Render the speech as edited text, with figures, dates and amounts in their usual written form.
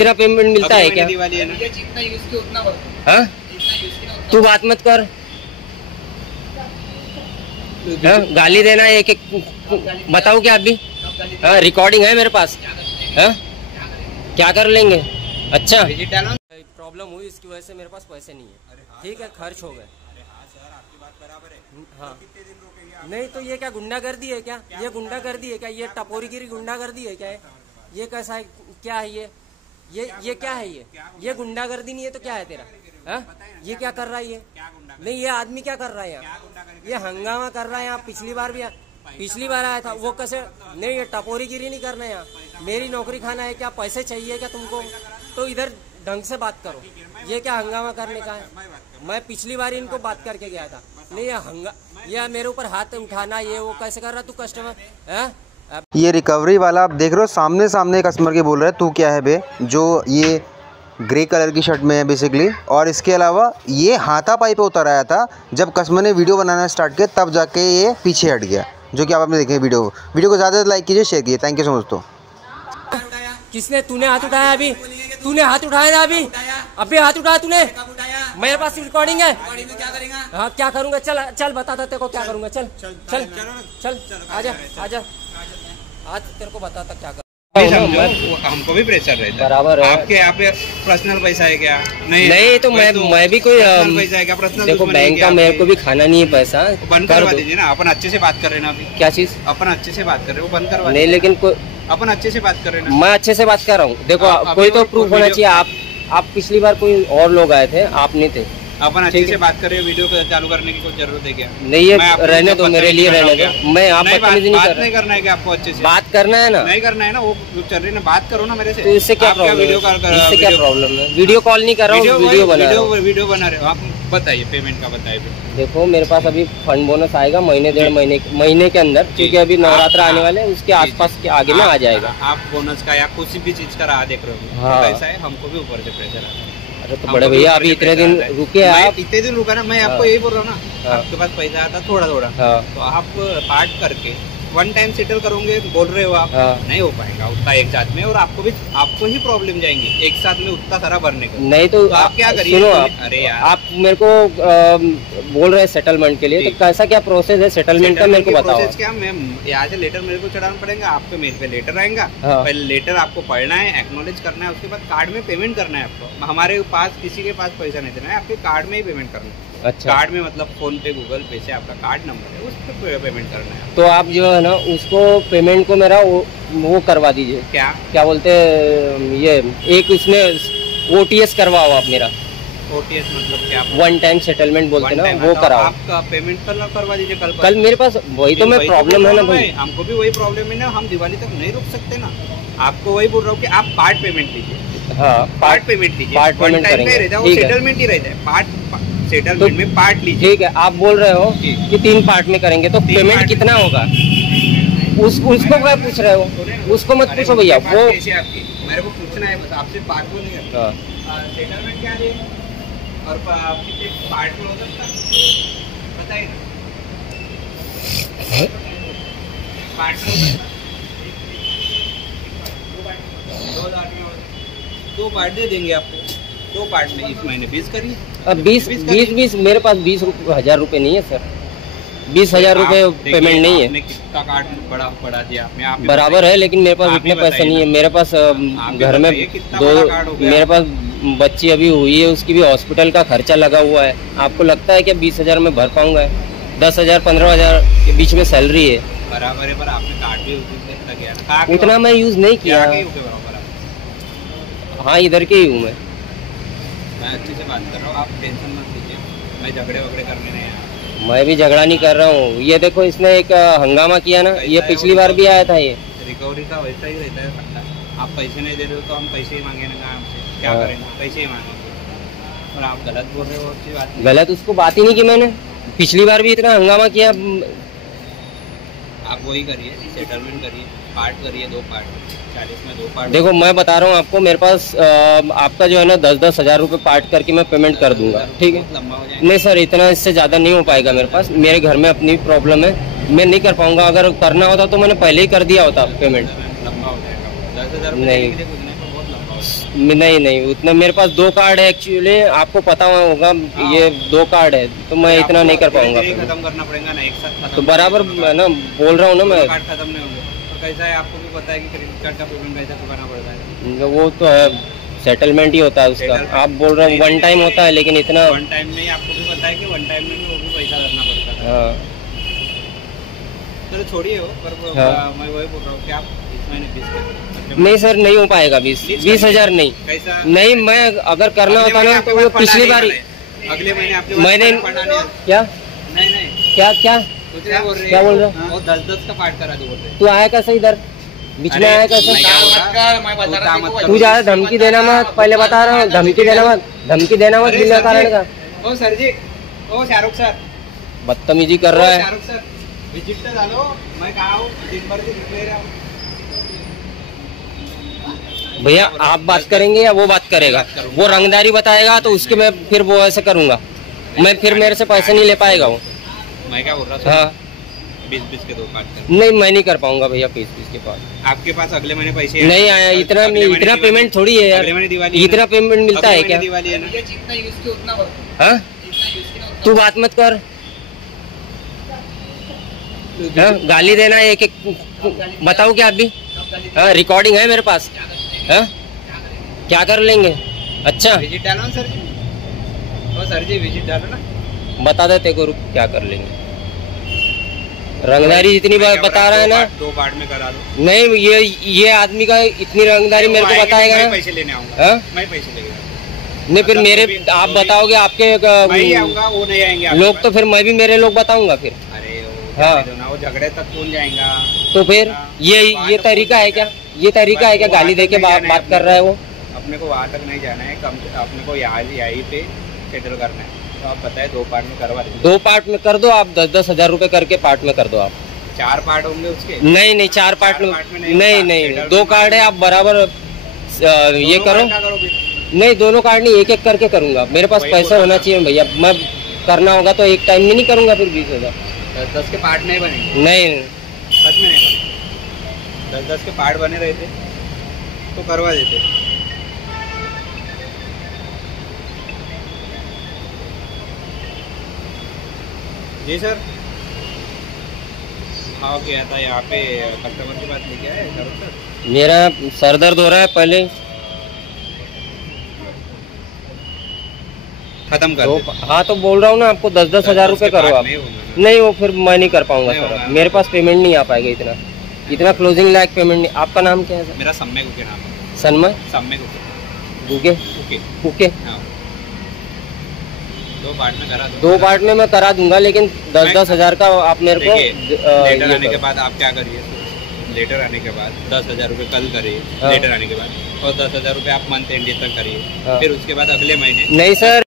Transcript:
इतना पेमेंट मिलता है क्या? हाँ, तू बात मत कर। गाली देना है एक एक, बताओ क्या अभी? हाँ, रिकॉर्डिंग है मेरे पास। हाँ, क्या कर लेंगे? अच्छा, प्रॉब्लम हुई, इसकी वजह से मेरे पास पैसे नहीं है। ठीक है, खर्च हो गए। हाँ, नहीं तो ये क्या गुंडागर्दी है क्या? ये गुंडागर्दी है क्या? ये टपोरीगिरी गुंडागर्दी है क्या? ये कैसा है? क्या है ये क्या है? ये गुंडागर्दी नहीं है तो क्या है तेरा? हाँ, ये क्या कर रहा है ये? नहीं, ये आदमी क्या कर रहा है यहाँ? ये हंगामा कर रहा है यहाँ। पिछली बार आया था वो कैसे? नहीं, ये टपोरीगिरी नहीं करना है यहाँ। मेरी नौकरी खाना है क्या? पैसे चाहिए क्या तुमको? तो इधर ढंग से बात करो। ये क्या हंगामा करने का है? मैं पिछली बार इनको बात करके गया था। नहीं, ये मेरे ऊपर हाथ उठाना, ये वो कैसे कर रहा तू? कस्टमर है ये रिकवरी वाला, आप देख रहे हो सामने कस्टमर के बोल रहा है तू क्या है बे, जो ये ग्रे कलर की शर्ट में है बेसिकली। और इसके अलावा ये हाथापाई पे उतर आया था। जब कस्टमर ने वीडियो बनाना स्टार्ट किया तब जाके ये पीछे हट गया, जो कि आपने देखे वीडियो को ज़्यादा लाइक कीजिए, शेयर कीजिए। Thank you so much. तो किसने? तूने हाथ उठाया अभी? तूने हाथ उठाया ना अभी? अभी हाथ उठाया तूने? मेरे पास रिकॉर्डिंग है। हाँ, क्या करूँगा? चल बताता तेरे को क्या करूँगा। चल आजा आज तेरे को बताता क्या कर। हमको भी प्रेशर रहता है बराबर है। आपके यहाँ पे पर्सनल पैसा है क्या? नहीं तो मैं भी कोई पैसा है क्या? पर्सनल देखो, बैंक का मेरे को भी खाना नहीं है पैसा। बंद करवा दीजिए ना। अपन अच्छे से बात कर रहे हैं ना अभी। क्या चीज? अपन अच्छे से बात कर रहे हो, बंद करवा नहीं, लेकिन अपन अच्छे से बात कर रहे हैं ना। मैं अच्छे से बात कर रहा हूँ। देखो, कोई तो प्रूफ होना चाहिए। आप पिछली बार कोई और लोग आए थे, आप नहीं थे। अपन अच्छे से बात कर रहे हो। वीडियो को चालू करने की कोई जरूरत है क्या? नहीं, ये रहने दो, मेरे लिए रहने दो। मैं आप बात नहीं करना है क्या आपको? अच्छे से बात करना है ना? नहीं करना है ना, वो चल रही है, बात करो ना मेरे से। तो इससे क्या प्रॉब्लम है? इससे क्या प्रॉब्लम है? वीडियो कॉल नहीं कर रहा हूँ, वीडियो बना रहे हो आप। बताइए पेमेंट का, बताइए। देखो, मेरे पास अभी फंड बोनस आएगा डेढ़ महीने के अंदर, क्योंकि अभी नवरात्र आने वाले, उसके आसपास के आगे में आ जाएगा। आप बोनस का या कुछ भी चीज का राह देख रहे हो? हाँ, ऐसा है, हमको भी ऊपर से प्रेशर आता है। तो बड़े भैया अभी इतने दिन रुके आप? इतने दिन रुका ना, मैं आपको यही बोल रहा हूँ ना। आपके पास पैसा आता थोड़ा तो आप पार्ट करके वन टाइम सेटल करोगे बोल रहे हो आप। नहीं हो पाएगा उतना एक साथ में, और आपको ही प्रॉब्लम जाएंगे एक साथ में उतना सारा भरने का। नहीं तो आप क्या करिए? सुनो, अरे यार, आप मेरे को बोल रहे हैं सेटलमेंट के लिए, तो कैसा क्या प्रोसेस है सेटलमेंट का? मेरे को बताओ। प्रोसेस क्या? मैं यहाँ से लेटर मेरे को चढ़ाना पड़ेगा, आपके मेल पे लेटर आएगा। पहले लेटर आपको पढ़ना है, एक्नॉलेज करना है, उसके बाद कार्ड में पेमेंट करना है आपको। हमारे पास किसी के पास पैसा नहीं देना है, आपके कार्ड में ही पेमेंट करना है। अच्छा, कार्ड में मतलब फोन पे, गूगल पे से आपका कार्ड नंबर है, उस पर पेमेंट करना है। तो आप जो है ना, उसको पेमेंट को मेरा वो करवा दीजिए। क्या बोलते हैं ये, एक उसमें OTS करवाओ आप मेरा। OTS मतलब क्या? वन टाइम सेटलमेंट बोलते हैं ना, वो कराओ। आपका पेमेंट करवा दीजिए कल मेरे पास। वही तो मैं प्रॉब्लम है ना भाई, हमको भी वही प्रॉब्लम है ना। हम दिवाली तक नहीं रुक सकते ना। आपको वही बोल रहा हूँ कि आप पार्ट पेमेंट लीजिए। हाँ, पार्ट पेमेंट लीजिए। पार्ट पेमेंट करेंगे, वो सेटलमेंट ही रहता है। पार्ट सेटलमेंट में पार्ट लीजिए। ठीक है, आप बोल रहे हो कि 3 पार्ट में करेंगे, तो पेमेंट कितना होगा? उसको क्या पूछ रहे हो? उसको मत पूछो भैया, वो मेरे को पूछना है बस, आपसे बात को नहीं करना। सेटलमेंट क्या है और कितने पार्ट में हो सकता है बताइए ना। पार्ट में 2 पार्ट दे देंगे आपको। 2 पार्ट में इस महीने 20 करिए। अब 20 मेरे पास 20,000 रुपए नहीं है सर। 20,000 रुपए पेमेंट नहीं है। कितना कार्ड बढ़ा दिया आपने? बराबर है, लेकिन मेरे पास इतने पैसे नहीं है। मेरे पास घर में मेरे पास बच्ची अभी हुई है, उसकी भी हॉस्पिटल का खर्चा लगा हुआ है। आपको लगता है कि 20,000 में भर पाऊंगा? 10,000 15,000 के बीच में सैलरी है। बराबर है, पर आपने कार्ड भी उतना मैं यूज नहीं किया। हाँ, इधर के ही हूँ मैं अच्छे से बात कर रहा हूँ, आप टेंशन मत लीजिए। मैं झगड़े वगड़े करने नहीं आया। मैं भी झगड़ा नहीं कर रहा हूँ। ये देखो, इसने एक हंगामा किया ना, ये पिछली बार भी आया था। ये रिकवरी का वैसा ही रहता है। आप पैसे नहीं दे रहे हो तो हम पैसे ही मांगे ना आपसे, क्या करेंगे? पैसे ही मांगेंगे। और आप गलत बोल रहे हो, अच्छी बात नहीं। गलत उसको बात ही नहीं की मैंने। पिछली बार भी इतना हंगामा किया। आप वही करिए, सेटलमेंट करिए, पार्ट करिए, 2 पार्ट, 40 में 2 पार्ट। देखो, मैं बता रहा हूँ आपको, मेरे पास आपका जो है ना 10-10 हज़ार रुपये पार्ट करके मैं पेमेंट कर दूंगा। ठीक है? नहीं सर, इतना इससे ज़्यादा नहीं हो पाएगा मेरे पास। मेरे घर में अपनी प्रॉब्लम है, मैं नहीं कर पाऊंगा। अगर करना होता तो मैंने पहले ही कर दिया होता पेमेंट। लंबा हो जाएगा, 10,000 नहीं। नहीं नहीं, उतना मेरे पास 2 कार्ड है एक्चुअली, आपको पता होगा ये 2 कार्ड है, तो मैं इतना नहीं कर पाऊंगा। खत्म करना पड़ेगा ना, एक साथ तो बराबर है ना, बोल रहा हूँ ना मैं। कार्ड खत्म नहीं होंगे तो कैसा है, आपको भी पता है कि क्रेडिट कार्ड का पेमेंट कैसा करना पड़ता है। वो तो है, सेटलमेंट ही होता है उसका। आप बोल रहे हैं 1 टाइम होता है, लेकिन इतना 1 टाइम में ही आपको भी पता है कि 1 टाइम में भी वो भी पैसा करना पड़ता है। हाँ चलो छोड़िए वो, पर मैं वही बोल रहा हूँ कि आप इस महीने 20 नहीं सर, नहीं हो पाएगा 20,000 नहीं। कैसा नहीं, मैं अगर करना होता ना तो वो पिछली बार अगले महीने आपके मैंने क्या नहीं क्या क्या क्या बोल क्या बोल रहे वो 10-10 का पार्ट करा दो बोल रहे। तू आया कैसे इधर, बीच में आया कैसे? तू ज्यादा धमकी देना मत, पहले बता रहा हूँ, धमकी देना मत बिना कारण का। ओ सर जी, ओ शाहरुख सर, बदतमीजी कर रहा है। शाहरुख सर विजिट तो डालो, मैं कहा हूँ दिन भर से निकले रहा हूँ। भैया आप बात करेंगे या वो बात करेगा? वो रंगदारी बताएगा तो उसके मैं फिर वो ऐसे करूंगा, मैं फिर मेरे से पैसे नहीं ले पाएगा वो। मैं क्या बोल रहा था? हाँ 20-20 के 2 पार्ट नहीं, मैं नहीं कर पाऊंगा भैया 20-20 के पास। आपके पास अगले महीने पैसे नहीं आया, इतना पेमेंट थोड़ी है यार, इतना पेमेंट मिलता है क्या? दिवाली है ना, हाँ तू बात मत कर, हाँ गाली देना एक बताओ क्या अभी? हाँ रिकॉर्डिंग है मेरे पास। हाँ क्या कर लेंगे? अच्छा विजिट डालो ना सर जी, ओ सर जी विजिट डालो ना, बता देते को, रुक क्या कर लेंगे। रंगदारी जितनी बार बता रहा है ना, 2 पार्ट में करा दो। नहीं ये आदमी का इतनी रंगदारी मेरे को बताएगा ना, पैसे लेने आऊंगा, मैं पैसे लेके आऊंगा। नहीं फिर मेरे आप बताओगे, आपके मैं आऊंगा, वो नहीं आएंगे लोग, तो फिर मैं भी मेरे लोग बताऊंगा फिर। अरे हाँ वो झगड़े तक कौन जाएगा? तो फिर ये तरीका है क्या? ये तरीका है क्या? गाली देके बात कर रहा है वो। अपने को वहाँ तक नहीं जाना है, कम अपने को यहीं पे सेटल करना है। तो आप बताए 2 पार्ट में करवा दीजिए। 2 पार्ट में कर दो आप, 10-10 हज़ार रुपए करके पार्ट में कर दो आप। 4 पार्ट होंगे उसके? नहीं 4 पार्ट में नहीं 2 कार्ड है, आप बराबर ये करो। नहीं दोनों कार्ड नहीं, एक करके करूंगा, मेरे पास पैसा होना चाहिए भैया। मैं करना होगा तो एक टाइम में नहीं करूंगा फिर 20,000। 10 के पार्ट नहीं बनेंगे? नहीं सच में नहीं बने। 10-10 के पार्ट बने रहते तो करवा देते। जी सर, हाँ गया था यहाँ पे, कस्टमर के पास लेके आए सर। मेरा सर दर्द हो रहा है, पहले खत्म कर दो। हाँ तो बोल रहा हूँ ना आपको, 10-10 हज़ार रुपये करो आप। नहीं वो फिर मैं नहीं कर पाऊंगा सर, मेरे पास पेमेंट नहीं आ पाएगा इतना क्लोजिंग लायक पेमेंट नहीं। आपका नाम क्या है सर? मेरा सम्मे गुके नाम है। सन्मय सम्मे गुके। गुके गुके। हाँ 2 पार्ट में करा दो। 2 पार्ट में मैं करा दूंगा, लेकिन 10-10 हज़ार का आप मेरे को लेटर आने के बाद आप क्या करिए, लेटर आने के बाद 10,000 रुपये कल करिए, लेटर आने के बाद, और 10,000 रुपये आप मंथ एंड तक करिए। फिर उसके बाद अगले महीने नहीं सर